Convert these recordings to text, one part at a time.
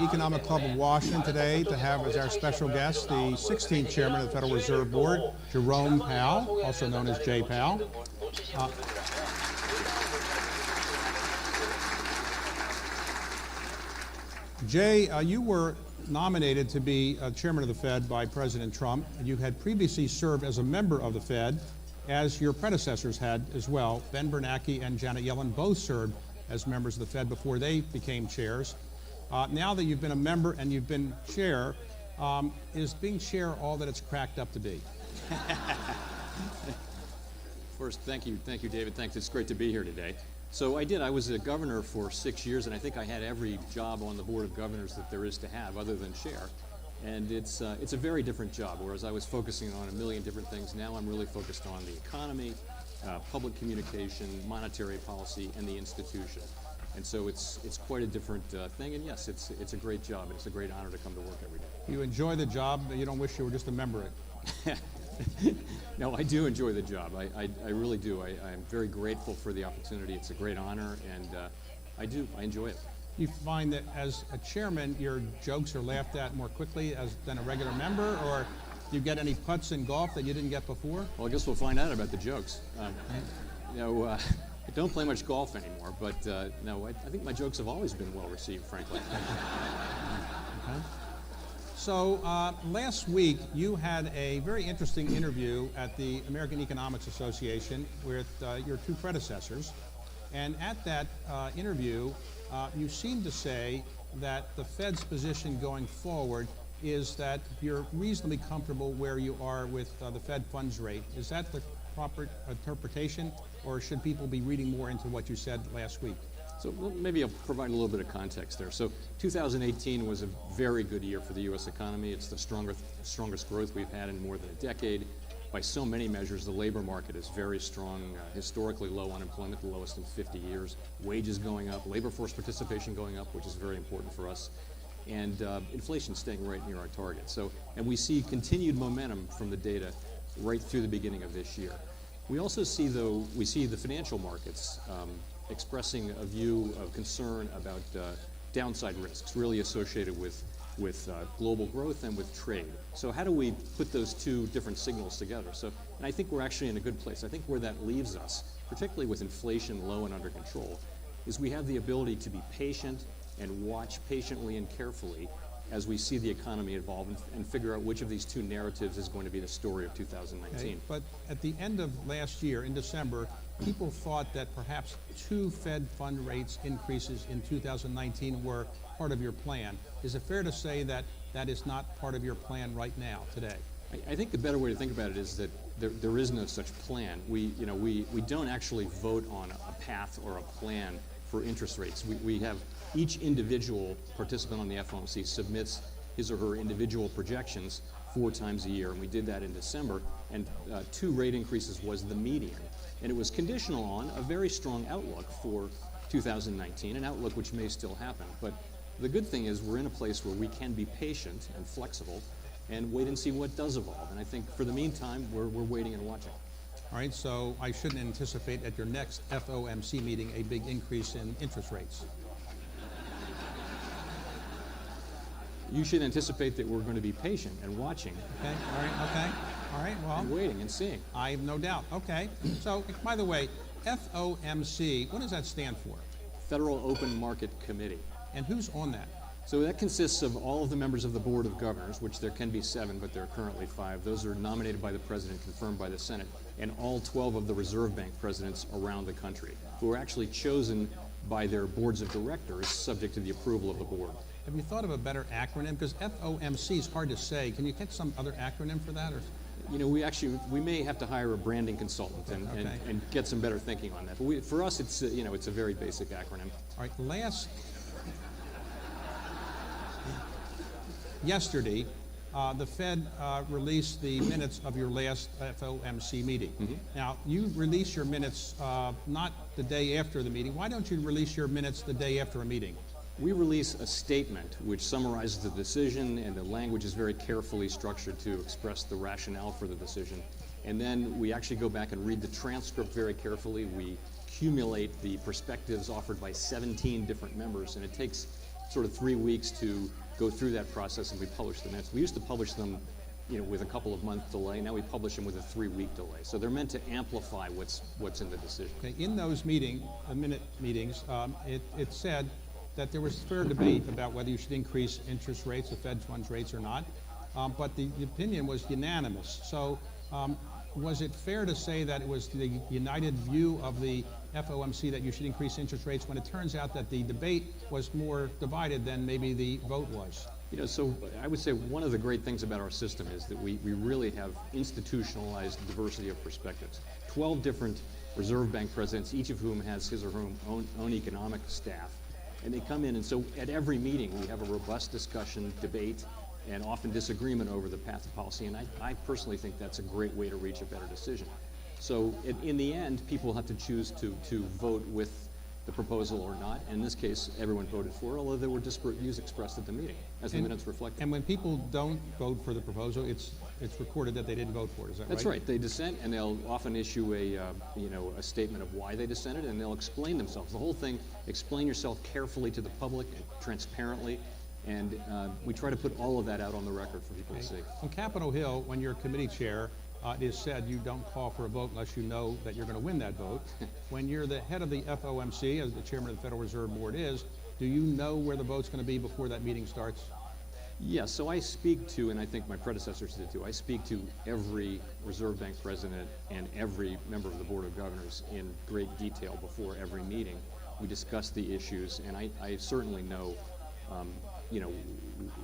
Economic Club of Washington today to have as our special guest the 16th Chairman of the Federal Reserve Board, Jerome Powell, also known as J. Powell. Jay, you were nominated to be chairman of the Fed by President Trump. You had previously served as a member of the Fed, as your predecessors had as well. Ben Bernanke and Janet Yellen both served as members of the Fed before they became chairs. Now that you've been a member and you've been chair, is being chair all that it's cracked up to be? First, thank you, David. Thanks. It's great to be here today. So I was a governor for 6 years, and I think I had every job on the Board of Governors that there is to have other than chair. And it's a very different job, whereas I was focusing on a million different things. Now I'm really focused on the economy, public communication, monetary policy, and the institution. And so it's quite a different thing, and yes, it's a great job, and it's a great honor to come to work every day. You enjoy the job, but you don't wish you were just a member of it. No, I do enjoy the job. I really do. I'm very grateful for the opportunity. It's a great honor, and I enjoy it. You find that as a chairman, your jokes are laughed at more quickly than a regular member, or do you get any putts in golf that you didn't get before? Well, I guess we'll find out about the jokes. I don't play much golf anymore, but no, I think my jokes have always been well received, frankly. Okay. So last week, you had a very interesting interview at the American Economics Association with your two predecessors. And at that interview, you seemed to say that the Fed's position going forward is that you're reasonably comfortable where you are with the Fed funds rate. Is that the proper interpretation, or should people be reading more into what you said last week? So maybe I'll provide a little bit of context there. So 2018 was a very good year for the U.S. economy. It's the strongest growth we've had in more than a decade. By so many measures, the labor market is very strong, historically low unemployment, the lowest in 50 years, wages going up, labor force participation going up, which is very important for us, and inflation staying right near our target. And we see continued momentum from the data right through the beginning of this year. We also see, the financial markets expressing a view of concern about downside risks really associated with global growth and with trade. So how do we put those two different signals together? And I think we're actually in a good place. I think where that leaves us, particularly with inflation low and under control, is we have the ability to be patient and watch patiently and carefully as we see the economy evolve and figure out which of these two narratives is going to be the story of 2019. Okay, but at the end of last year, in December, people thought that perhaps 2 Fed fund rates increases in 2019 were part of your plan. Is it fair to say that that is not part of your plan right now, today? I think the better way to think about it is that there is no such plan. We don't actually vote on a path or a plan for interest rates. We have each individual participant on the FOMC submits his or her individual projections 4 times a year, and we did that in December, and 2 rate increases was the median. And it was conditional on a very strong outlook for 2019, an outlook which may still happen. But the good thing is we're in a place where we can be patient and flexible and wait and see what does evolve. And I think for the meantime, we're waiting and watching. All right, so I shouldn't anticipate at your next FOMC meeting a big increase in interest rates. You should anticipate that we're going to be patient and watching. Okay, all right, well. And waiting and seeing. I have no doubt. Okay, so by the way, FOMC, what does that stand for? Federal Open Market Committee. And who's on that? So that consists of all of the members of the Board of Governors, which there can be 7, but there are currently 5. Those are nominated by the President, confirmed by the Senate, and all 12 of the Reserve Bank presidents around the country, who are actually chosen by their boards of directors, subject to the approval of the board. Have you thought of a better acronym? Because FOMC is hard to say. Can you get some other acronym for that? Or? We may have to hire a branding consultant and get some better thinking on that. But for us, it's a very basic acronym. All right, yesterday, the Fed released the minutes of your last FOMC meeting. Mm-hmm. Now, you release your minutes not the day after the meeting. Why don't you release your minutes the day after a meeting? We release a statement which summarizes the decision, and the language is very carefully structured to express the rationale for the decision. And then we actually go back and read the transcript very carefully. We accumulate the perspectives offered by 17 different members, and it takes sort of 3 weeks to go through that process, and we publish the minutes. We used to publish them, with a couple of month delay. Now we publish them with a 3-week delay. So they're meant to amplify what's in the decision. Okay, in those minute meetings, it said that there was fair debate about whether you should increase interest rates, the Fed funds rates or not, but the opinion was unanimous. So was it fair to say that it was the united view of the FOMC that you should increase interest rates when it turns out that the debate was more divided than maybe the vote was? So I would say one of the great things about our system is that we really have institutionalized diversity of perspectives. 12 different Reserve Bank presidents, each of whom has his or her own economic staff. And they come in, and so at every meeting we have a robust discussion, debate, and often disagreement over the path of policy. And I personally think that's a great way to reach a better decision. So in the end, people have to choose to vote with the proposal or not. In this case, everyone voted for it, although there were disparate views expressed at the meeting, as the minutes reflect. And when people don't vote for the proposal, it's recorded that they didn't vote for it. Is that right? That's right. They dissent, and they'll often issue a statement of why they dissented, and they'll explain themselves. The whole thing: explain yourself carefully to the public and transparently. And we try to put all of that out on the record for people to see. On Capitol Hill, when you're committee chair, it is said you don't call for a vote unless you know that you're going to win that vote. When you're the head of the FOMC, as the chairman of the Federal Reserve Board is, do you know where the vote's going to be before that meeting starts? Yes, so I speak to, and I think my predecessors did too, I speak to every Reserve Bank president and every member of the Board of Governors in great detail before every meeting. We discuss the issues, and I certainly know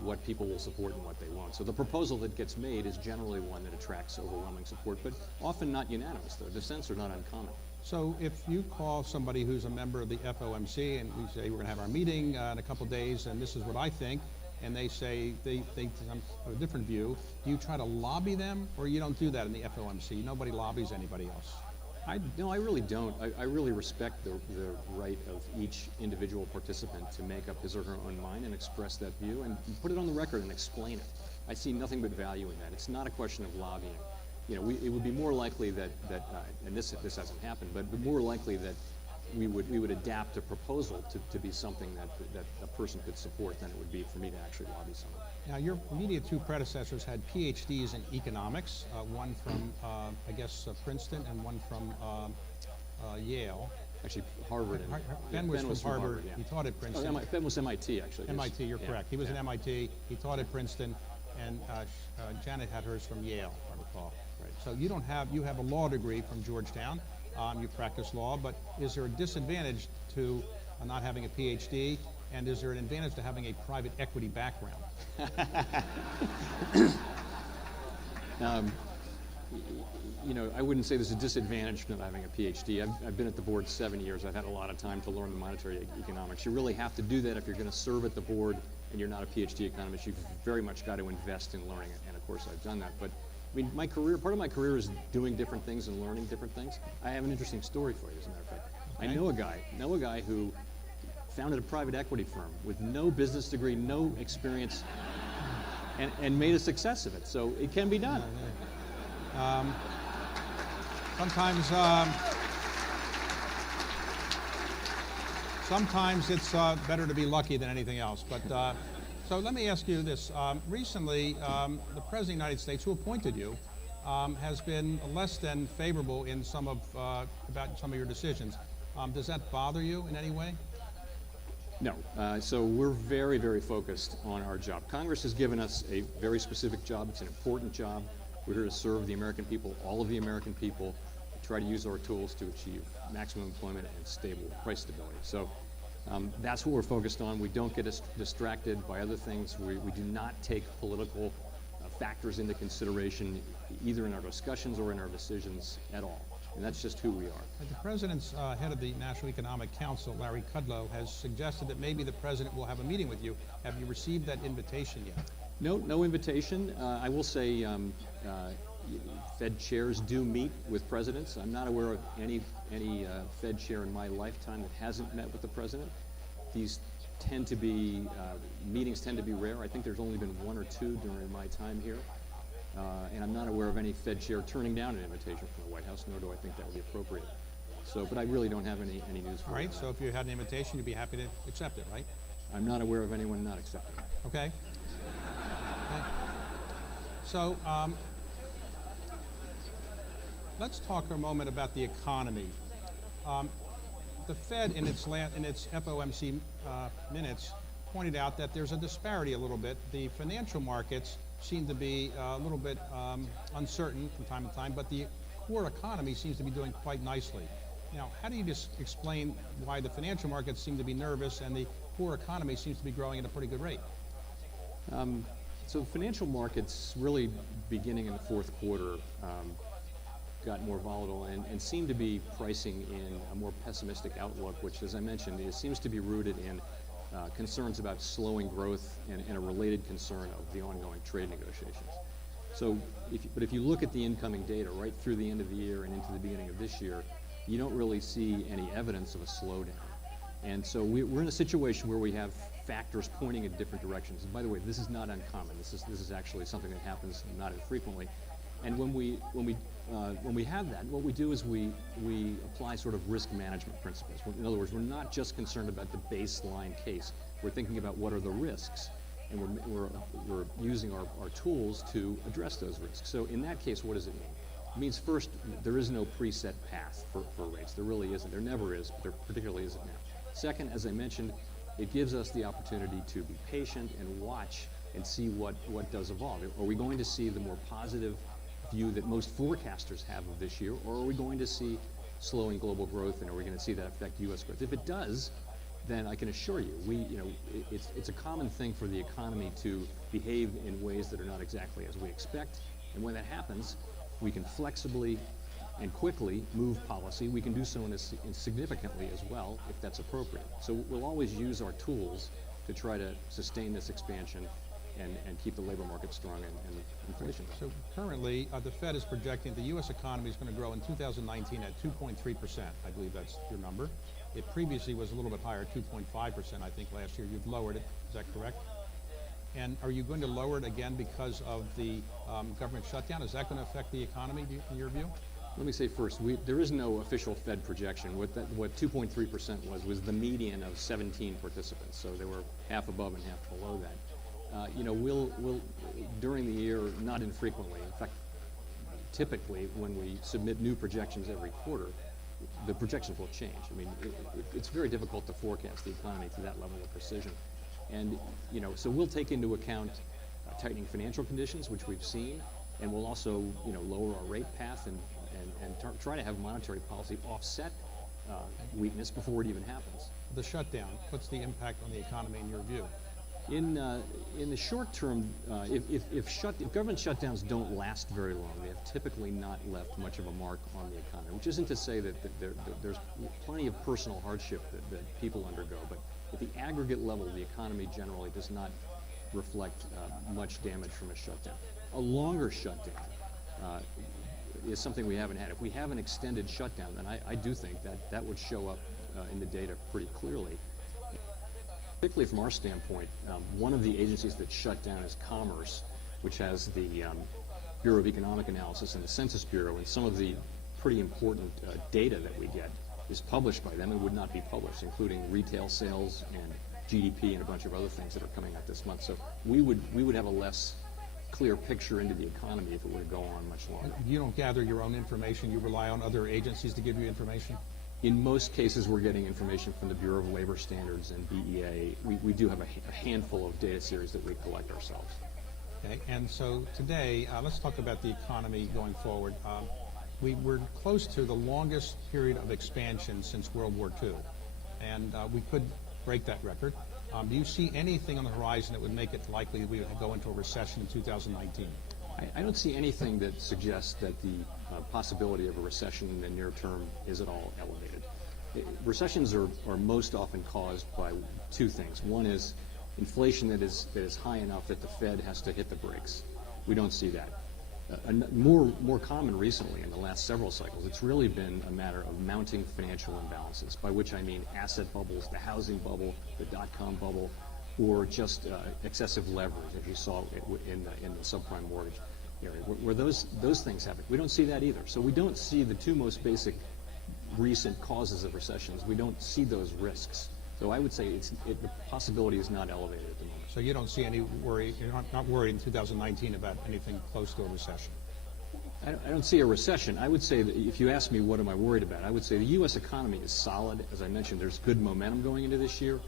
what people will support and what they won't. So the proposal that gets made is generally one that attracts overwhelming support, but often not unanimous, though. Dissents are not uncommon. So if you call somebody who's a member of the FOMC and we say we're going to have our meeting in a couple of days and this is what I think, and they say they have a different view, do you try to lobby them, or you don't do that in the FOMC? Nobody lobbies anybody else. No, I really don't. I really respect the right of each individual participant to make up his or her own mind and express that view and put it on the record and explain it. I see nothing but value in that. It's not a question of lobbying. It would be more likely that and this hasn't happened, but more likely that we would adapt a proposal to be something that a person could support than it would be for me to actually lobby someone. Now, your immediate two predecessors had PhDs in economics, one from, Princeton and one from Yale. Actually, Harvard. Ben was from Harvard. Yeah. He taught at Princeton. Oh, Ben was MIT, actually. MIT, you're correct. He was at MIT. He taught at Princeton, and Janet had hers from Yale, if I recall. Right. So you have a law degree from Georgetown. You practice law, but is there a disadvantage to not having a PhD, and is there an advantage to having a private equity background? I wouldn't say there's a disadvantage to not having a PhD. I've been at the board 7 years. I've had a lot of time to learn the monetary economics. You really have to do that if you're going to serve at the board and you're not a PhD economist. You've very much got to invest in learning it, and of course I've done that. But part of my career is doing different things and learning different things. I have an interesting story for you, as a matter of fact. Okay. I know a guy who founded a private equity firm with no business degree, no experience, and made a success of it. So it can be done. Sometimes it's better to be lucky than anything else. But so let me ask you this. Recently, the President of the United States, who appointed you, has been less than favorable in about some of your decisions. Does that bother you in any way? No. So we're very, very focused on our job. Congress has given us a very specific job. It's an important job. We're here to serve the American people, all of the American people, try to use our tools to achieve maximum employment and stable price stability. So that's what we're focused on. We don't get distracted by other things. We do not take political factors into consideration, either in our discussions or in our decisions at all. And that's just who we are. The President's head of the National Economic Council, Larry Kudlow, has suggested that maybe the President will have a meeting with you. Have you received that invitation yet? No invitation. I will say Fed chairs do meet with presidents. I'm not aware of any Fed chair in my lifetime that hasn't met with the President. These meetings tend to be rare. I think there's only been one or two during my time here. And I'm not aware of any Fed chair turning down an invitation from the White House, nor do I think that would be appropriate. So, but I really don't have any news for you. All right, so if you had an invitation, you'd be happy to accept it, right? I'm not aware of anyone not accepting it. Okay? Okay. So let's talk for a moment about the economy. The Fed, in its FOMC minutes, pointed out that there's a disparity a little bit. The financial markets seem to be a little bit uncertain from time to time, but the core economy seems to be doing quite nicely. Now, how do you just explain why the financial markets seem to be nervous and the core economy seems to be growing at a pretty good rate? So financial markets really beginning in the fourth quarter got more volatile and seemed to be pricing in a more pessimistic outlook, which, as I mentioned, it seems to be rooted in concerns about slowing growth and a related concern of the ongoing trade negotiations. So, if you look at the incoming data right through the end of the year and into the beginning of this year, you don't really see any evidence of a slowdown. And so we're in a situation where we have factors pointing in different directions. And by the way, this is not uncommon. This is actually something that happens not infrequently. And when we have that, what we do is we apply sort of risk management principles. In other words, we're not just concerned about the baseline case. We're thinking about what are the risks, and we're using our tools to address those risks. So in that case, what does it mean? It means first, there is no preset path for rates. There really isn't. There never is, but there particularly isn't now. Second, as I mentioned, it gives us the opportunity to be patient and watch and see what does evolve. Are we going to see the more positive view that most forecasters have of this year, or are we going to see slowing global growth, and are we going to see that affect U.S. growth? If it does, then I can assure you, it's a common thing for the economy to behave in ways that are not exactly as we expect, and when that happens, we can flexibly and quickly move policy. We can do so significantly as well if that's appropriate. So we'll always use our tools to try to sustain this expansion and keep the labor market strong and inflation. So currently, the Fed is projecting the U.S. economy is going to grow in 2019 at 2.3%. I believe that's your number. It previously was a little bit higher, 2.5%, I think, last year. You've lowered it. Is that correct? And are you going to lower it again because of the government shutdown? Is that going to affect the economy, in your view? Let me say first, there is no official Fed projection. What 2.3% was the median of 17 participants. So they were half above and half below that. We'll during the year, not infrequently, in fact, typically when we submit new projections every quarter, the projections will change. I mean, it's very difficult to forecast the economy to that level of precision. And, so we'll take into account tightening financial conditions, which we've seen, and we'll also, lower our rate path and try to have monetary policy offset weakness before it even happens. The shutdown, what's the impact on the economy in your view? In the short term, if government shutdowns don't last very long, they have typically not left much of a mark on the economy, which isn't to say that there's plenty of personal hardship that people undergo, but at the aggregate level, the economy generally does not reflect much damage from a shutdown. A longer shutdown is something we haven't had. If we have an extended shutdown, then I do think that would show up in the data pretty clearly. Particularly from our standpoint, one of the agencies that shut down is Commerce, which has the Bureau of Economic Analysis and the Census Bureau, and some of the pretty important data that we get is published by them and would not be published, including retail sales and GDP and a bunch of other things that are coming out this month. So we would have a less clear picture into the economy if it were to go on much longer. You don't gather your own information, you rely on other agencies to give you information? In most cases, we're getting information from the Bureau of Labor Standards and BEA. We do have a handful of data series that we collect ourselves. Okay, and so today, let's talk about the economy going forward. We're close to the longest period of expansion since World War II, and we could break that record. Do you see anything on the horizon that would make it likely that we would go into a recession in 2019? I don't see anything that suggests that the possibility of a recession in the near term is at all elevated. Recessions are most often caused by two things. One is inflation that is high enough that the Fed has to hit the brakes. We don't see that. More common recently in the last several cycles, it's really been a matter of mounting financial imbalances, by which I mean asset bubbles, the housing bubble, the dot-com bubble, or just excessive leverage, as you saw in the subprime mortgage area, where those things happen. We don't see that either. So we don't see the two most basic recent causes of recessions. We don't see those risks. So I would say the possibility is not elevated at the moment. So you don't see any worry, you're not worried in 2019 about anything close to a recession? I don't see a recession. I would say that if you ask me what am I worried about, I would say the U.S. economy is solid. As I mentioned, there's good momentum going into this year.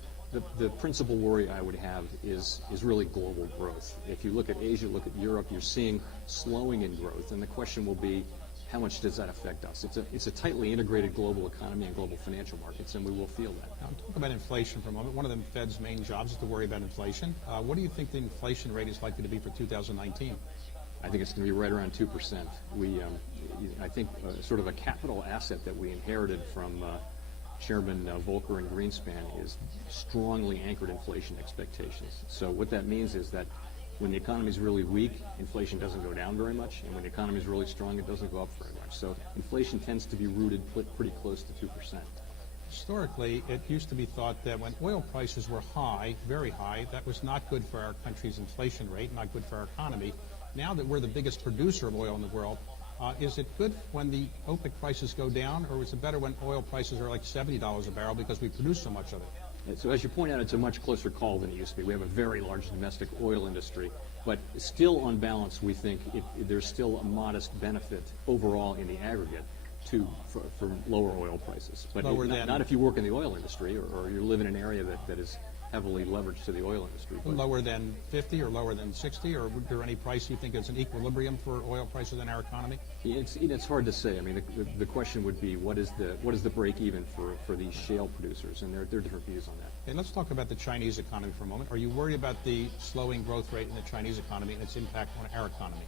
The principal worry I would have is really global growth. If you look at Asia, look at Europe, you're seeing slowing in growth, and the question will be, how much does that affect us? It's a tightly integrated global economy and global financial markets, and we will feel that. Now, talk about inflation for a moment. One of the Fed's main jobs is to worry about inflation. What do you think the inflation rate is likely to be for 2019? I think it's going to be right around 2%. I think sort of a capital asset that we inherited from Chairman Volcker and Greenspan is strongly anchored inflation expectations. So what that means is that when the economy is really weak, inflation doesn't go down very much, and when the economy is really strong, it doesn't go up very much. So inflation tends to be rooted pretty close to 2%. Historically, it used to be thought that when oil prices were high, very high, that was not good for our country's inflation rate, not good for our economy. Now that we're the biggest producer of oil in the world, is it good when the OPEC prices go down, or is it better when oil prices are like $70 a barrel because we produce so much of it? So as you point out, it's a much closer call than it used to be. We have a very large domestic oil industry, but still on balance, we think there's still a modest benefit overall in the aggregate for lower oil prices. But not if you work in the oil industry or you live in an area that is heavily leveraged to the oil industry. Lower than 50 or lower than 60, or is there any price you think is an equilibrium for oil prices in our economy? It's hard to say. I mean, the question would be what is the break even for these shale producers, and there are different views on that. Okay, let's talk about the Chinese economy for a moment. Are you worried about the slowing growth rate in the Chinese economy and its impact on our economy?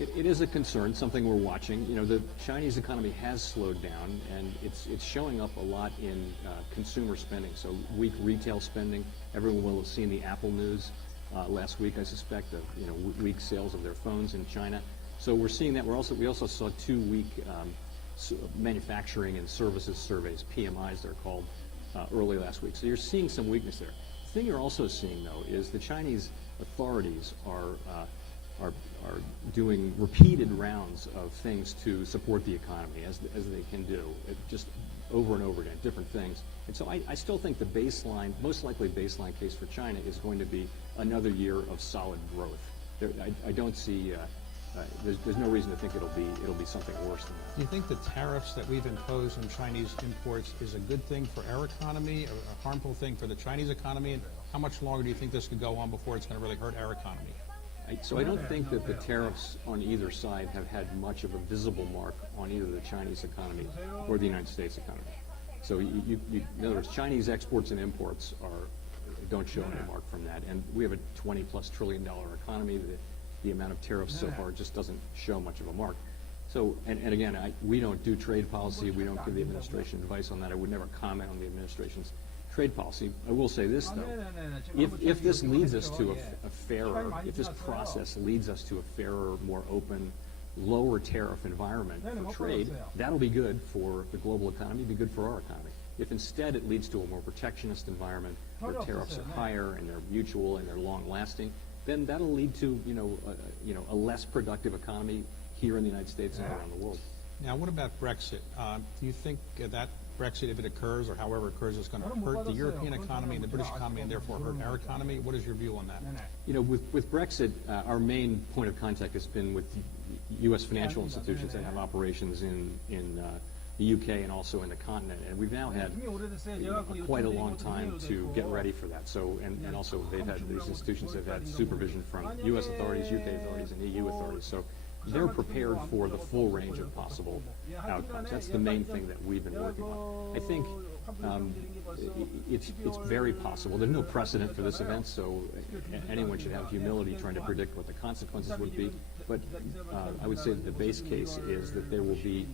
It is a concern, something we're watching. You know, the Chinese economy has slowed down, and it's showing up a lot in consumer spending. So weak retail spending. Everyone will have seen the Apple news last week, I suspect, of weak sales of their phones in China. So we're seeing that. We also saw 2 weak manufacturing and services surveys, PMIs they're called, early last week. So you're seeing some weakness there. The thing you're also seeing, though, is the Chinese authorities are doing repeated rounds of things to support the economy, as they can do, just over and over again, different things. And so I still think the baseline, most likely baseline case for China is going to be another year of solid growth. I don't see, there's no reason to think it'll be something worse than that. Do you think the tariffs that we've imposed on Chinese imports is a good thing for our economy, or a harmful thing for the Chinese economy? And how much longer do you think this could go on before it's going to really hurt our economy? So I don't think that the tariffs on either side have had much of a visible mark on either the Chinese economy or the United States economy. So in other words, Chinese exports and imports don't show any mark from that. And we have a $20+ trillion economy. The amount of tariffs so far just doesn't show much of a mark. So, and again, we don't do trade policy. We don't give the administration advice on that. I would never comment on the administration's trade policy. I will say this, though. If this leads us to a fairer, if this process leads us to a fairer, more open, lower tariff environment for trade, that'll be good for the global economy, be good for our economy. If instead it leads to a more protectionist environment where tariffs are higher and they're mutual and they're long-lasting, then that'll lead to a less productive economy here in the United States and around the world. Now, what about Brexit? Do you think that Brexit, if it occurs or however it occurs, is going to hurt the European economy and the British economy and therefore hurt our economy? What is your view on that? With Brexit, our main point of contact has been with U.S. financial institutions that have operations in the UK and also in the continent, and we've now had quite a long time to get ready for that. So, and also these institutions have had supervision from U.S. authorities, UK authorities, and EU authorities. So they're prepared for the full range of possible outcomes. That's the main thing that we've been working on. I think it's very possible. There's no precedent for this event, so anyone should have humility trying to predict what the consequences would be. But I would say that the base case is that there will be,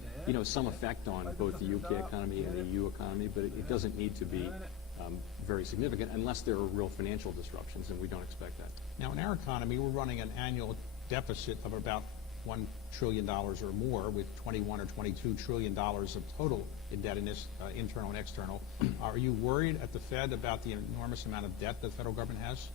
some effect on both the UK economy and the EU economy, but it doesn't need to be very significant unless there are real financial disruptions, and we don't expect that. Now, in our economy, we're running an annual deficit of about $1 trillion or more, with $21 or $22 trillion of total indebtedness, internal and external. Are you worried at the Fed about the enormous amount of debt the federal government has?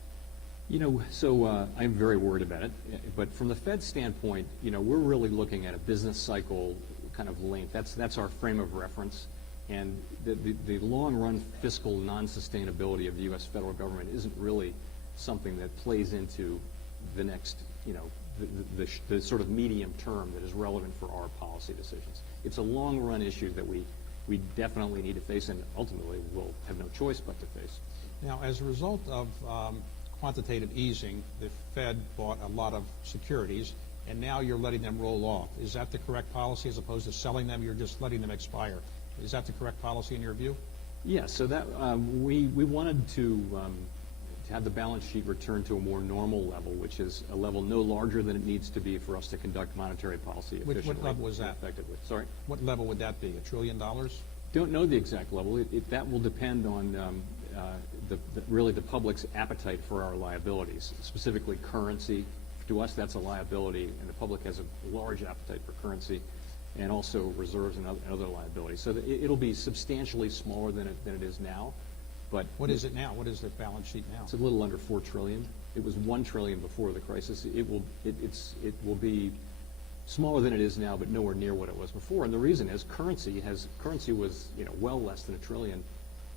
I'm very worried about it. But from the Fed standpoint, we're really looking at a business cycle kind of length. That's our frame of reference. And the long-run fiscal non-sustainability of the U.S. federal government isn't really something that plays into the next, the sort of medium term that is relevant for our policy decisions. It's a long-run issue that we definitely need to face, and ultimately we'll have no choice but to face. Now, as a result of quantitative easing, the Fed bought a lot of securities, and now you're letting them roll off. Is that the correct policy? As opposed to selling them, you're just letting them expire. Is that the correct policy in your view? Yes, so that we wanted to have the balance sheet return to a more normal level, which is a level no larger than it needs to be for us to conduct monetary policy efficiently. What level was that? Effectively. Sorry? What level would that be? $1 trillion? Don't know the exact level. That will depend on really the public's appetite for our liabilities, specifically currency. To us, that's a liability, and the public has a large appetite for currency, and also reserves and other liabilities. So it'll be substantially smaller than it is now. But what is it now? What is the balance sheet now? It's a little under $4 trillion. It was $1 trillion before the crisis. It will be smaller than it is now, but nowhere near what it was before. And the reason is currency was well less than $1 trillion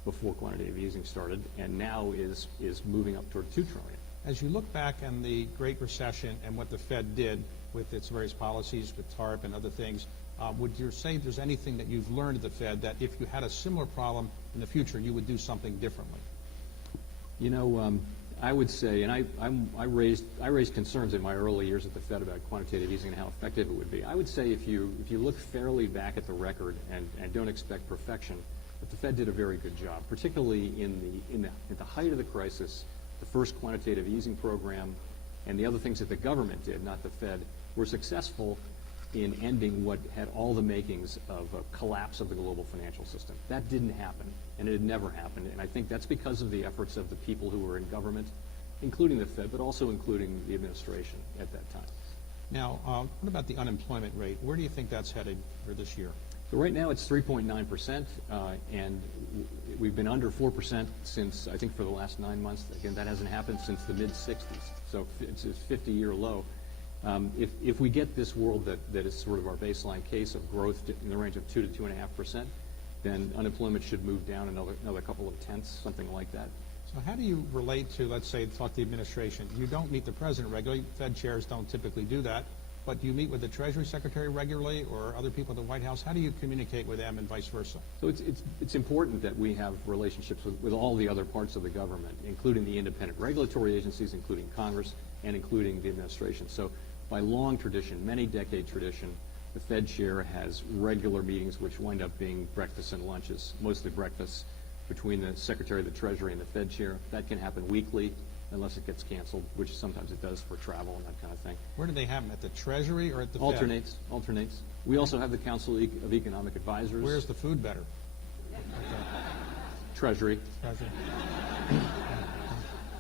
before quantitative easing started, and now is moving up toward $2 trillion. As you look back on the Great Recession and what the Fed did with its various policies, with TARP and other things, would you say there's anything that you've learned at the Fed that if you had a similar problem in the future, you would do something differently? I would say, and I raised concerns in my early years at the Fed about quantitative easing and how effective it would be. I would say if you look fairly back at the record and don't expect perfection, that the Fed did a very good job, particularly at the height of the crisis. The first quantitative easing program and the other things that the government did, not the Fed, were successful in ending what had all the makings of a collapse of the global financial system. That didn't happen, and it had never happened. And I think that's because of the efforts of the people who were in government, including the Fed, but also including the administration at that time. Now, what about the unemployment rate? Where do you think that's headed for this year? So right now it's 3.9%, and we've been under 4% since, I think, for the last 9 months. Again, that hasn't happened since the mid-'60s, so it's a 50-year low. If we get this world that is sort of our baseline case of growth in the range of 2 to 2.5%, then unemployment should move down another couple of tenths, something like that. So how do you relate to, let's say, talk to the administration? You don't meet the president regularly. Fed chairs don't typically do that. But do you meet with the Treasury Secretary regularly or other people at the White House? How do you communicate with them and vice versa? So it's important that we have relationships with all the other parts of the government, including the independent regulatory agencies, including Congress, and including the administration. So by long tradition, many decade tradition, the Fed chair has regular meetings which wind up being breakfasts and lunches, mostly breakfasts between the Secretary of the Treasury and the Fed chair. That can happen weekly unless it gets canceled, which sometimes it does for travel and that kind of thing. Where do they have them? At the Treasury or at the Fed? Alternates. We also have the Council of Economic Advisors. Where's the food better? Treasury. Treasury.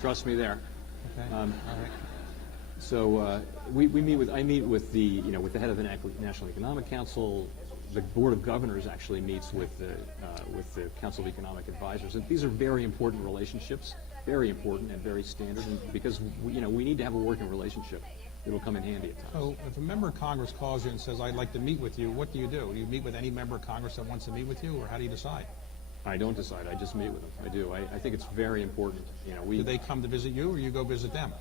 Trust me there. Okay. All right. So I meet with the head of the National Economic Council. The Board of Governors actually meets with the Council of Economic Advisors. And these are very important relationships, very important and very standard, and because we need to have a working relationship. It'll come in handy at times. So if a member of Congress calls you and says, I'd like to meet with you, what do you do? Do you meet with any member of Congress that wants to meet with you, or how do you decide? I don't decide. I just meet with them. I do. I think it's very important. Do they come to visit you, or you go visit them?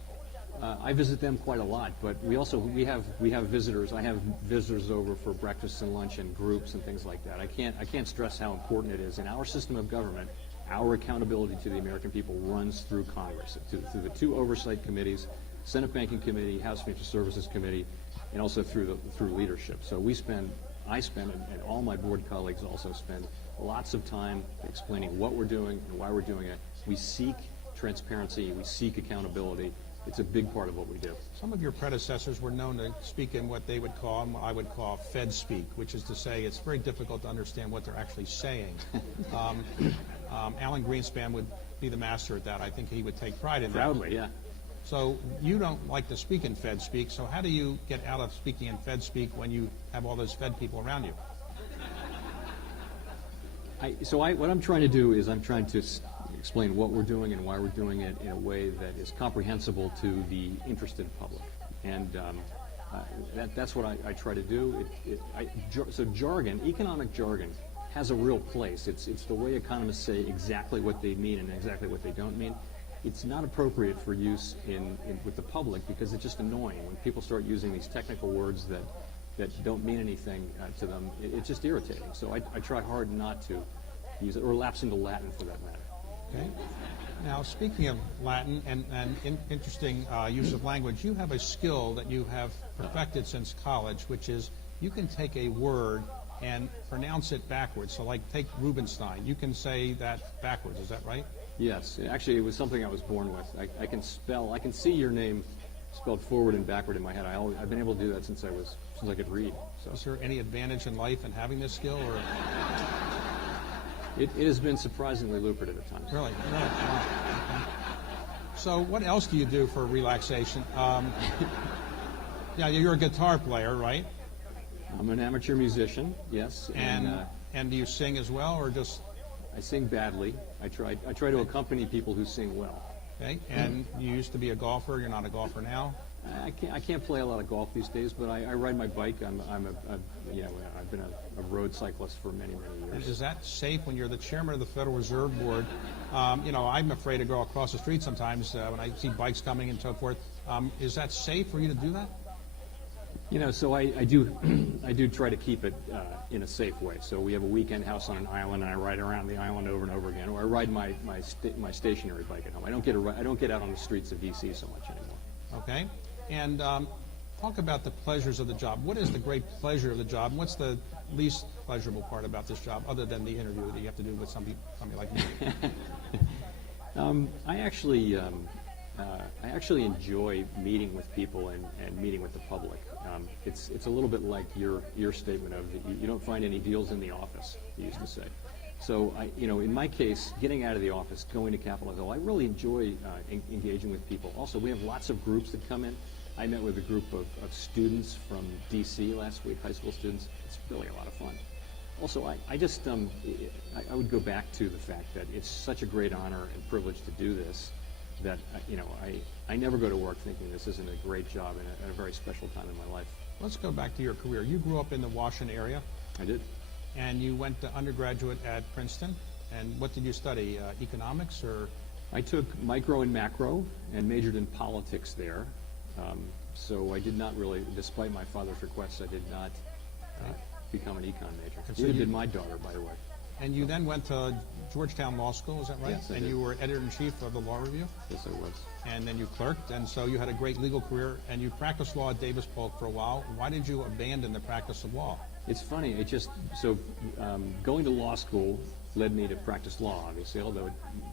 I visit them quite a lot, but we have visitors. I have visitors over for breakfast and lunch and groups and things like that. I can't stress how important it is. In our system of government, our accountability to the American people runs through Congress, through the two oversight committees, Senate Banking Committee, House Financial Services Committee, and also through leadership. So I spend, and all my board colleagues also spend lots of time explaining what we're doing and why we're doing it. We seek transparency. We seek accountability. It's a big part of what we do. Some of your predecessors were known to speak in what they would call, and I would call, Fed speak, which is to say it's very difficult to understand what they're actually saying. Alan Greenspan would be the master at that. I think he would take pride in that. Proudly, yeah. So you don't like to speak in Fed speak, so how do you get out of speaking in Fed speak when you have all those Fed people around you? What I'm trying to do is I'm trying to explain what we're doing and why we're doing it in a way that is comprehensible to the interested public. And that's what I try to do. So jargon, economic jargon, has a real place. It's the way economists say exactly what they mean and exactly what they don't mean. It's not appropriate for use with the public because it's just annoying. When people start using these technical words that don't mean anything to them, it's just irritating. So I try hard not to use it, or lapse into Latin for that matter. Okay. Now, speaking of Latin and interesting use of language, you have a skill that you have perfected since college, which is you can take a word and pronounce it backwards. So like take Rubenstein. You can say that backwards. Is that right? Yes. Actually, it was something I was born with. I can see your name spelled forward and backward in my head. I've been able to do that since I could read. So. Is there any advantage in life in having this skill? Or? It has been surprisingly lucrative at times. Really? Wow. Okay. So what else do you do for relaxation? Yeah, you're a guitar player, right? I'm an amateur musician, yes. And do you sing as well, or just? I sing badly. I try to accompany people who sing well. Okay. And you used to be a golfer. You're not a golfer now. I can't play a lot of golf these days, but I ride my bike. I've been a road cyclist for many years. And is that safe when you're the chairman of the Federal Reserve Board? I'm afraid to go across the street sometimes when I see bikes coming and so forth. Is that safe for you to do that? So I do try to keep it in a safe way. So we have a weekend house on an island, and I ride around the island over and over again. Or I ride my stationary bike at home. I don't get out on the streets of D.C. so much anymore. Okay. And talk about the pleasures of the job. What is the great pleasure of the job? What's the least pleasurable part about this job, other than the interview that you have to do with somebody like me? I actually enjoy meeting with people and meeting with the public. It's a little bit like your statement of you don't find any deals in the office, you used to say. So in my case, getting out of the office, going to Capitol Hill, I really enjoy engaging with people. Also, we have lots of groups that come in. I met with a group of students from D.C. last week, high school students. It's really a lot of fun. Also, I would go back to the fact that it's such a great honor and privilege to do this that I never go to work thinking this isn't a great job and a very special time in my life. Let's go back to your career. You grew up in the Washington area. I did. And you went to undergraduate at Princeton. And what did you study? Economics or? I took micro and macro and majored in politics there. So I did not really, despite my father's requests, I did not become an econ major. So Neither did my daughter, by the way. And you then went to Georgetown Law School, is that right? Yes, I and did. You were editor-in-chief of the Law Review? Yes, I was. And then you clerked, and so you had a great legal career, and you practiced law at Davis Polk for a while. Why did you abandon the practice of law? It's funny. Going to law school led me to practice law, obviously, although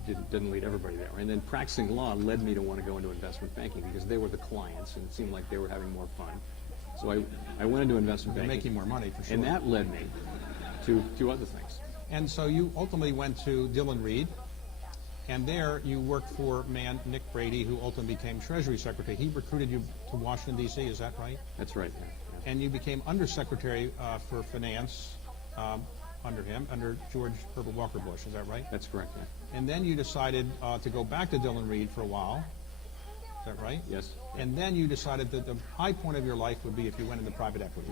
it didn't lead everybody there. And then practicing law led me to want to go into investment banking because they were the clients, and it seemed like they were having more fun. So I went into investment banking. Making more money, for sure. And that led me to other things. And so you ultimately went to Dillon Reed, and there you worked for a man, Nick Brady, who ultimately became Treasury Secretary. He recruited you to Washington, D.C., is that right? That's right. Yeah. And you became Undersecretary for Finance under him, under George Herbert Walker Bush, is that right? That's correct, yeah. And then you decided to go back to Dillon Reed for a while, is that right? Yes. And then you decided that the high point of your life would be if you went into private equity.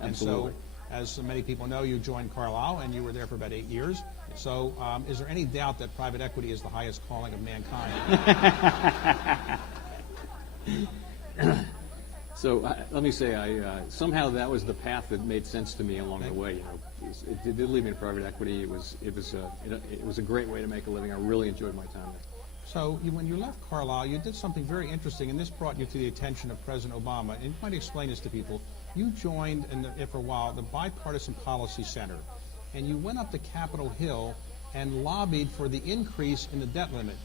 Absolutely. And so, as many people know, you joined Carlyle, and you were there for about 8 years. So is there any doubt that private equity is the highest calling of mankind? So let me say, somehow that was the path that made sense to me along the way. It did lead me to private equity. It was a great way to make a living. I really enjoyed my time there. So when you left Carlyle, you did something very interesting, and this brought you to the attention of President Obama. And you might explain this to people. You joined, for a while, the Bipartisan Policy Center, and you went up to Capitol Hill and lobbied for the increase in the debt limit.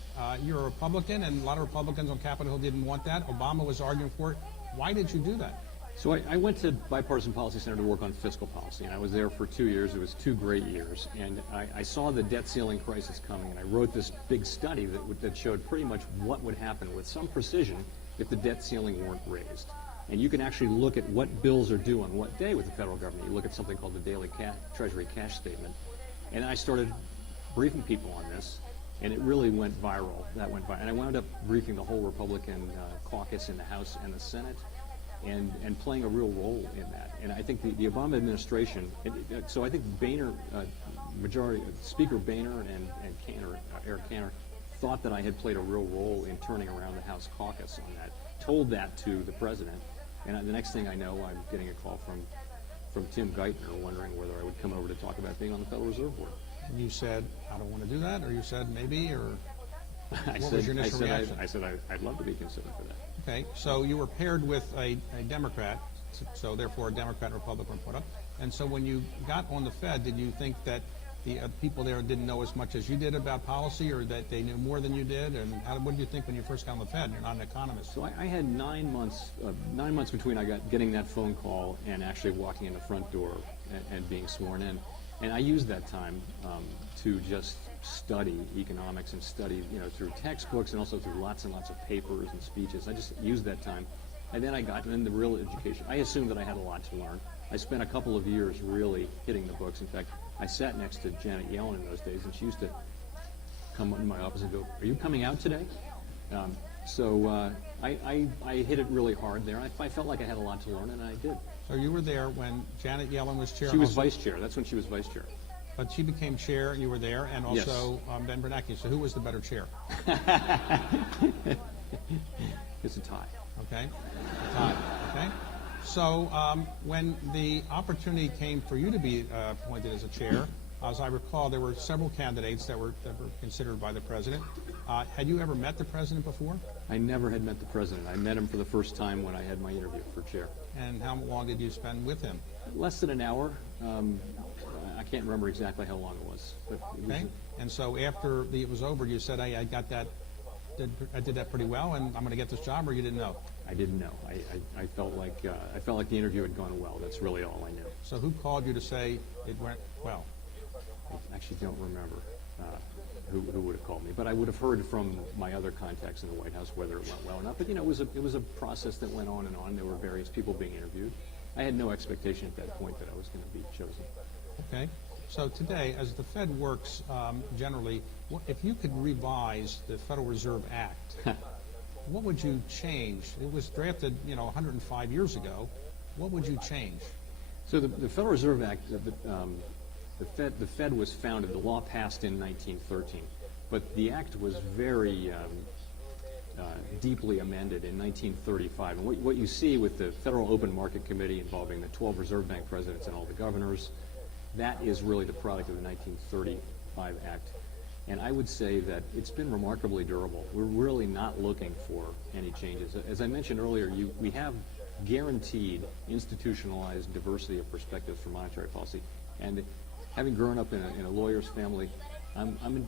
You're a Republican, and a lot of Republicans on Capitol Hill didn't want that. Obama was arguing for it. Why did you do that? So I went to Bipartisan Policy Center to work on fiscal policy, and I was there for 2 years. It was 2 great years, and I saw the debt ceiling crisis coming, and I wrote this big study that showed pretty much what would happen with some precision if the debt ceiling weren't raised. And you can actually look at what bills are due on what day with the federal government. You look at something called the daily Treasury cash statement. And I started briefing people on this, and it really went viral. And I wound up briefing the whole Republican caucus in the House and the Senate. and playing a real role in that. And I think the Obama administration, so I think Speaker Boehner and Eric Cantor, thought that I had played a real role in turning around the House caucus on that, told that to the president, and the next thing I know, I'm getting a call from Tim Geithner wondering whether I would come over to talk about being on the Federal Reserve Board. And you said, I don't want to do that, or you said maybe, or what was your initial reaction? I said I'd love to be considered for that. Okay, so you were paired with a Democrat, so therefore a Democrat and Republican put up. And so when you got on the Fed, did you think that the people there didn't know as much as you did about policy, or that they knew more than you did? And what did you think when you first got on the Fed? You're not an economist. So I had 9 months between getting that phone call and actually walking in the front door and being sworn in. And I used that time to just study economics and study, through textbooks and also through lots and lots of papers and speeches. I just used that time. And then I got into the real education. I assumed that I had a lot to learn. I spent a couple of years really hitting the books. In fact, I sat next to Janet Yellen in those days, and she used to come in my office and go, "Are you coming out today?" So I hit it really hard there. I felt like I had a lot to learn, and I did. So you were there when Janet Yellen was chair? She was vice chair. That's when she was vice chair. But she became chair, and you were there, and also Ben Bernanke. So who was the better chair? It's a tie. Okay, a tie. Okay. So when the opportunity came for you to be appointed as a chair, as I recall, there were several candidates that were considered by the president. Had you ever met the president before? I never had met the president. I met him for the first time when I had my interview for chair. And how long did you spend with him? Less than an hour. I can't remember exactly how long it was. But it was And so after it was over, you said, I got that. I did that pretty well, and I'm going to get this job, or you didn't know? I didn't know. I felt like the interview had gone well. That's really all I knew. So who called you to say it went well? I actually don't remember who would have called me, but I would have heard from my other contacts in the White House whether it went well or not. But it was a process that went on and on. There were various people being interviewed. I had no expectation at that point that I was going to be chosen. Okay. So today, as the Fed works generally, if you could revise the Federal Reserve Act, what would you change? It was drafted, 105 years ago. What would you change? So the Federal Reserve Act, the Fed was founded. The law passed in 1913, but the act was very deeply amended in 1935. And what you see with the Federal Open Market Committee involving the 12 Reserve Bank presidents and all the governors, that is really the product of the 1935 Act. And I would say that it's been remarkably durable. We're really not looking for any changes. As I mentioned earlier, we have guaranteed institutionalized diversity of perspectives for monetary policy. And having grown up in a lawyer's family, I'm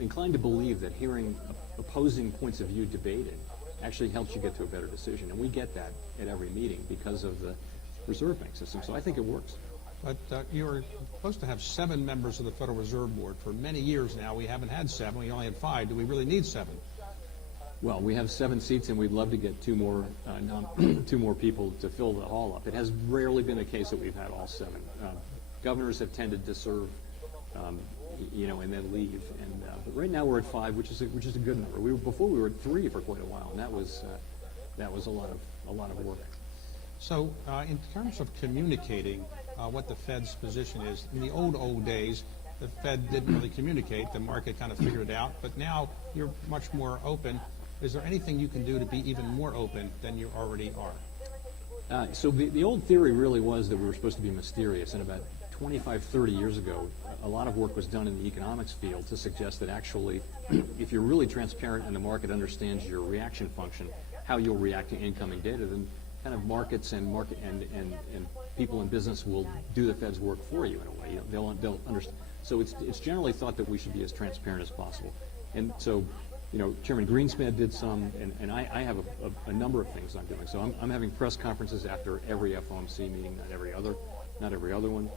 inclined to believe that hearing opposing points of view debated actually helps you get to a better decision. And we get that at every meeting because of the Reserve Bank system. So I think it works. But you were supposed to have 7 members of the Federal Reserve Board. For many years now, we haven't had 7. We only had 5. Do we really need 7? Well, we have 7 seats, and we'd love to get 2 more people to fill the hall up. It has rarely been the case that we've had all 7. Governors have tended to serve, and then leave. But right now we're at 5, which is a good number. Before we were at 3 for quite a while, and that was a lot of work. So in terms of communicating what the Fed's position is, in the old days, the Fed didn't really communicate. The market kind of figured it out. But now you're much more open. Is there anything you can do to be even more open than you already are? So the old theory really was that we were supposed to be mysterious. And about 25, 30 years ago, a lot of work was done in the economics field to suggest that actually, if you're really transparent and the market understands your reaction function, how you'll react to incoming data, then kind of markets and people in business will do the Fed's work for you in a way. They'll understand. So it's generally thought that we should be as transparent as possible. And so, Chairman Greenspan did some, and I have a number of things I'm doing. So I'm having press conferences after every FOMC meeting, not every other one.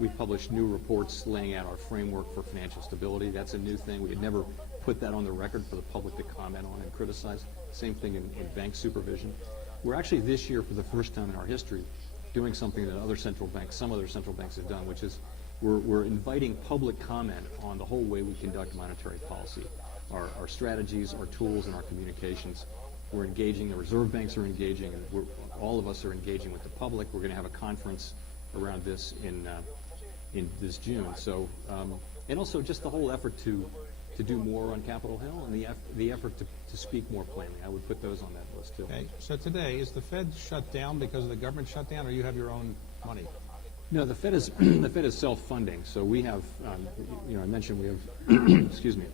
We've published new reports laying out our framework for financial stability. That's a new thing. We had never put that on the record for the public to comment on and criticize. Same thing in bank supervision. We're actually this year, for the first time in our history, doing something that some other central banks have done, which is we're inviting public comment on the whole way we conduct monetary policy, our strategies, our tools, and our communications. We're engaging, the reserve banks are engaging, and all of us are engaging with the public. We're going to have a conference around this in this June. So, and also just the whole effort to do more on Capitol Hill, and the effort to speak more plainly. I would put those on that list too. Okay. So today, is the Fed shut down because of the government shutdown, or you have your own money? No, the Fed is the Fed is self-funding. So we have, I mentioned we have, excuse me,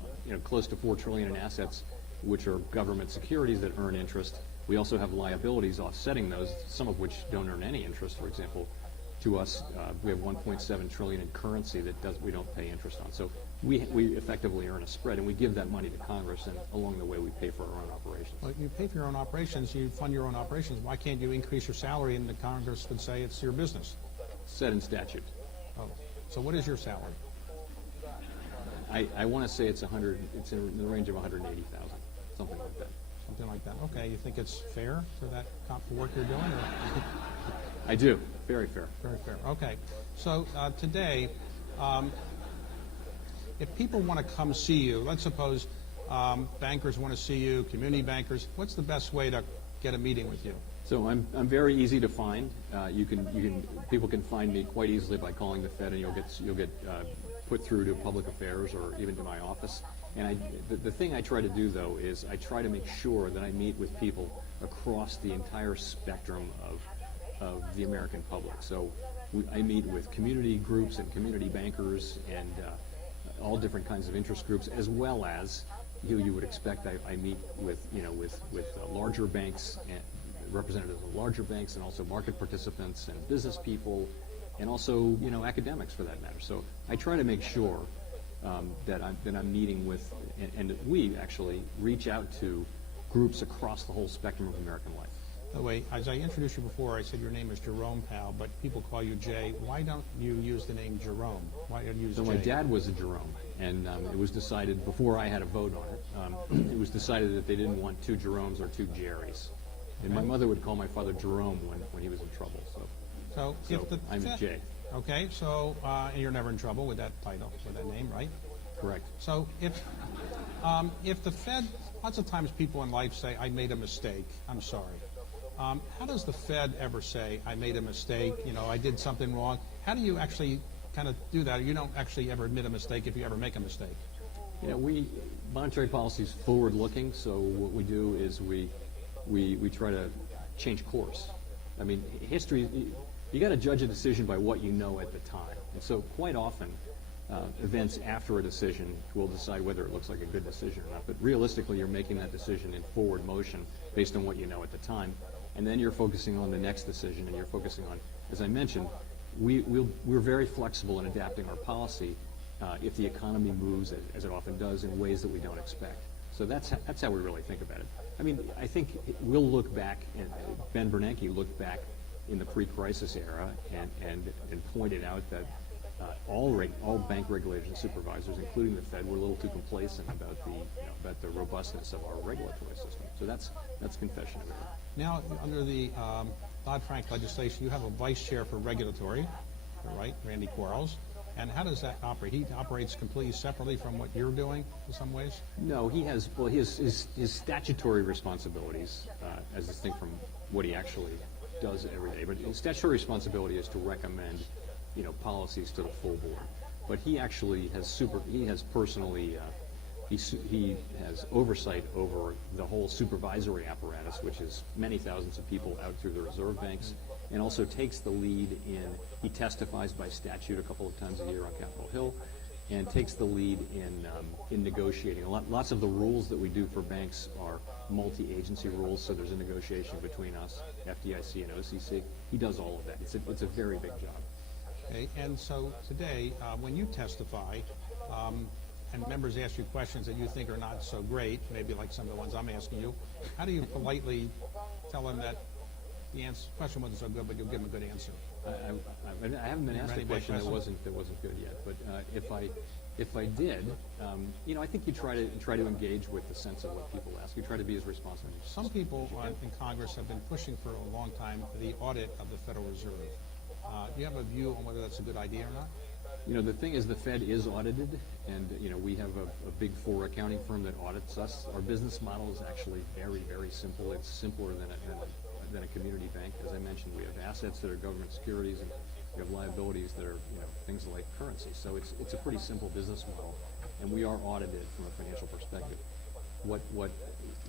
close to $4 trillion in assets, which are government securities that earn interest. We also have liabilities offsetting those, some of which don't earn any interest. For example, to us, we have $1.7 trillion in currency that we don't pay interest on. So we effectively earn a spread, and we give that money to Congress, and along the way we pay for our own operations. Well, you pay for your own operations, you fund your own operations. Why can't you increase your salary and the Congress would say it's your business? Set in statute. Oh, so what is your salary? I want to say it's in the range of 180,000, something like that. Something like that. Okay, you think it's fair for that for work you're doing? Or? I do. Very fair. Very fair. Okay. So today, if people want to come see you, let's suppose bankers want to see you, community bankers, what's the best way to get a meeting with you? So I'm very easy to find. People can find me quite easily by calling the Fed, and you'll get put through to public affairs or even to my office. And the thing I try to do though is I try to make sure that I meet with people across the entire spectrum of the American public. So I meet with community groups and community bankers and all different kinds of interest groups, as well as you would expect. I meet with larger banks and representatives of larger banks, and also market participants and business people, and also academics for that matter. So I try to make sure that I'm meeting with, and we actually reach out to groups across the whole spectrum of American life. By the way, as I introduced you before, I said your name is Jerome Powell, but people call you Jay. Why don't you use the name Jerome? Why don't you use So Jay? my dad was a Jerome, and it was decided before I had a vote on it. It was decided that they didn't want two Jeromes or two Jerrys, and my mother would call my father Jerome when he was in trouble. So I'm Jay. Okay, so and you're never in trouble with that title, with that name, right? Correct. So if the Fed, lots of times people in life say, I made a mistake, I'm sorry. How does the Fed ever say, I made a mistake, I did something wrong? How do you actually kind of do that? You don't actually ever admit a mistake if you ever make a mistake. Monetary policy is forward-looking, so what we do is we try to change course. I mean, history, you got to judge a decision by what you know at the time. And so quite often, events after a decision will decide whether it looks like a good decision or not. But realistically, you're making that decision in forward motion based on what you know at the time. And then you're focusing on the next decision, and you're focusing on, as I mentioned, we're very flexible in adapting our policy if the economy moves, as it often does, in ways that we don't expect. So that's how we really think about it. I mean, I think we'll look back, and Ben Bernanke looked back in the pre-crisis era and pointed out that all bank regulators and supervisors, including the Fed, were a little too complacent about the robustness of our regulatory system. So that's confession of error. Now, under the Dodd-Frank legislation, you have a vice chair for regulatory, right, Randy Quarles. And how does that operate? He operates completely separately from what you're doing in some ways? No, he has his statutory responsibilities as distinct from what he actually does every day. But his statutory responsibility is to recommend policies to the full board. But he actually has personally he has oversight over the whole supervisory apparatus, which is many thousands of people out through the reserve banks, and also takes the lead he testifies by statute a couple of times a year on Capitol Hill, and takes the lead in negotiating. Lots of the rules that we do for banks are multi-agency rules, so there's a negotiation between us, FDIC and OCC. He does all of that. It's a very big job. Okay, and so today, when you testify, and members ask you questions that you think are not so great, maybe like some of the ones I'm asking you, how do you politely tell them that the question wasn't so good, but you'll give them a good answer? I haven't been asked a question that wasn't good yet, but if I did, I think you try to engage with the sense of what people ask. You try to be as responsive. Some people in Congress have been pushing for a long time the audit of the Federal Reserve. Do you have a view on whether that's a good idea or not? The thing is, the Fed is audited, and we have a big four accounting firm that audits us. Our business model is actually very, very simple. It's simpler than a community bank. As I mentioned, we have assets that are government securities, and we have liabilities that are things like currency. So it's a pretty simple business model, and we are audited from a financial perspective. What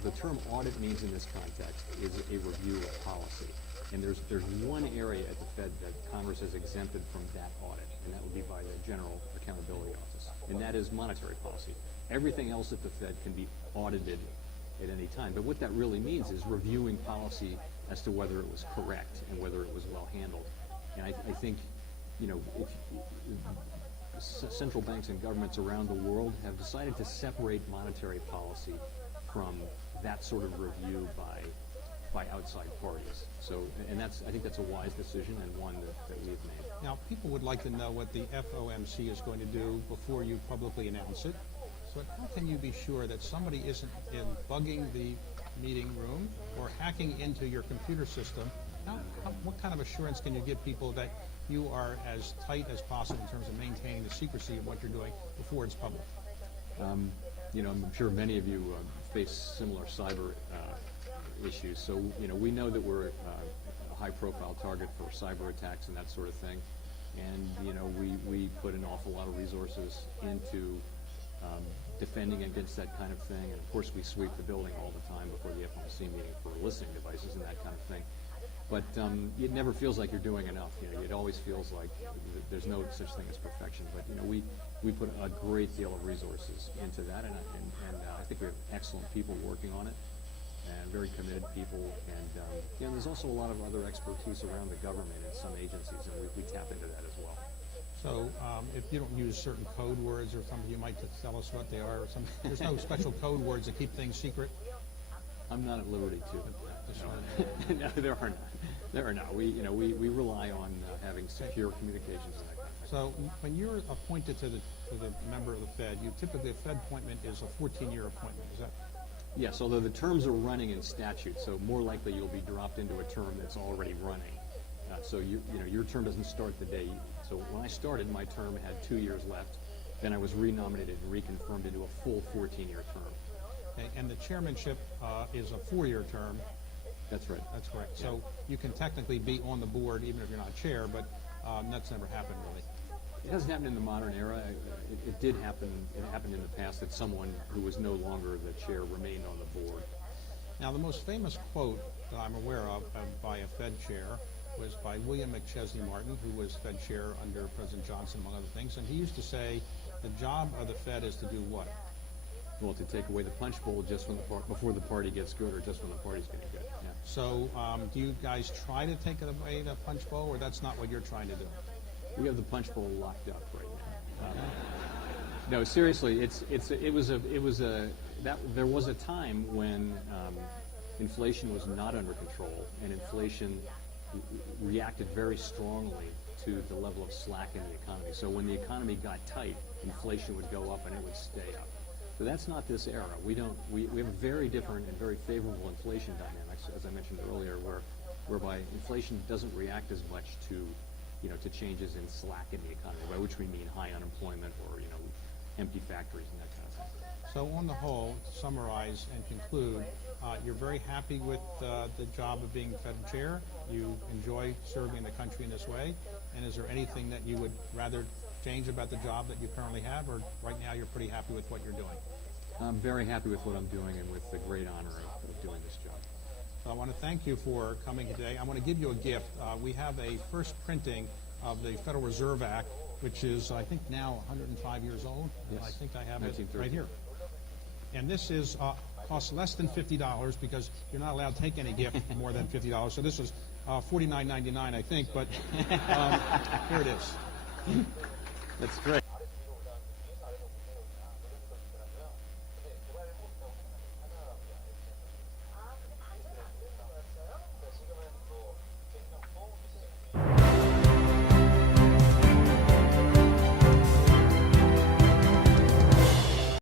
the term audit means in this context is a review of policy. And there's one area at the Fed that Congress has exempted from that audit, and that would be by the General Accountability Office, and that is monetary policy. Everything else at the Fed can be audited at any time. But what that really means is reviewing policy as to whether it was correct and whether it was well handled. And I think, if central banks and governments around the world have decided to separate monetary policy from that sort of review by outside parties. So, and I think that's a wise decision and one that we've made. Now, people would like to know what the FOMC is going to do before you publicly announce it. So how can you be sure that somebody isn't bugging the meeting room or hacking into your computer system? What kind of assurance can you give people that you are as tight as possible in terms of maintaining the secrecy of what you're doing before it's public? I'm sure many of you face similar cyber issues. So, we know that we're a high-profile target for cyber attacks and that sort of thing. And, we put an awful lot of resources into defending against that kind of thing. And, of course, we sweep the building all the time before the FOMC meeting for listening devices and that kind of thing. But it never feels like you're doing enough. It always feels like there's no such thing as perfection. But, we put a great deal of resources into that. And I think we have excellent people working on it, and very committed people, and there's also a lot of other expertise around the government in some agencies, and we tap into that as well. So if you don't use certain code words or something, you might tell us what they are. Or something. There's no special code words that keep things secret? I'm not at liberty to. No, there are not. There are not. We rely on having secure communications and that kind of thing. So when you're appointed to the member of the Fed, typically a Fed appointment is a 14-year appointment. Is that? Yes, although the terms are running in statute, so more likely you'll be dropped into a term that's already running. So your term doesn't start the day. So when I started, my term had 2 years left. Then I was renominated and reconfirmed into a full 14-year term. Okay, and the chairmanship is a 4-year term. That's right. That's correct. Yeah. So you can technically be on the board even if you're not chair, but that's never happened really. It hasn't happened in the modern era. It did happen. It happened in the past that someone who was no longer the chair remained on the board. Now, the most famous quote that I'm aware of by a Fed chair was by William McChesney Martin, who was Fed chair under President Johnson, among other things. And he used to say, the job of the Fed is to do what? Well, to take away the punch bowl just when before the party gets good, or just when the party's getting good. Yeah. So do you guys try to take away the punch bowl, or that's not what you're trying to do? We have the punch bowl locked up right now. No, seriously, there was a time when inflation was not under control, and inflation reacted very strongly to the level of slack in the economy. So when the economy got tight, inflation would go up and it would stay up. So that's not this era. We have a very different and very favorable inflation dynamics, as I mentioned earlier, whereby inflation doesn't react as much to changes in slack in the economy, by which we mean high unemployment or empty factories and that kind of thing. So on the whole, to summarize and conclude, you're very happy with the job of being Fed chair. You enjoy serving the country in this way. And is there anything that you would rather change about the job that you currently have, or right now you're pretty happy with what you're doing? I'm very happy with what I'm doing and with the great honor of doing this job. So I want to thank you for coming today. I want to give you a gift. We have a first printing of the Federal Reserve Act, which is, I think, now 105 years old. Yes. I think I have it 1930. right here. And this is costs less than $50 because you're not allowed to take any gift more than $50. So this is $49.99, I think, but here it is. That's great.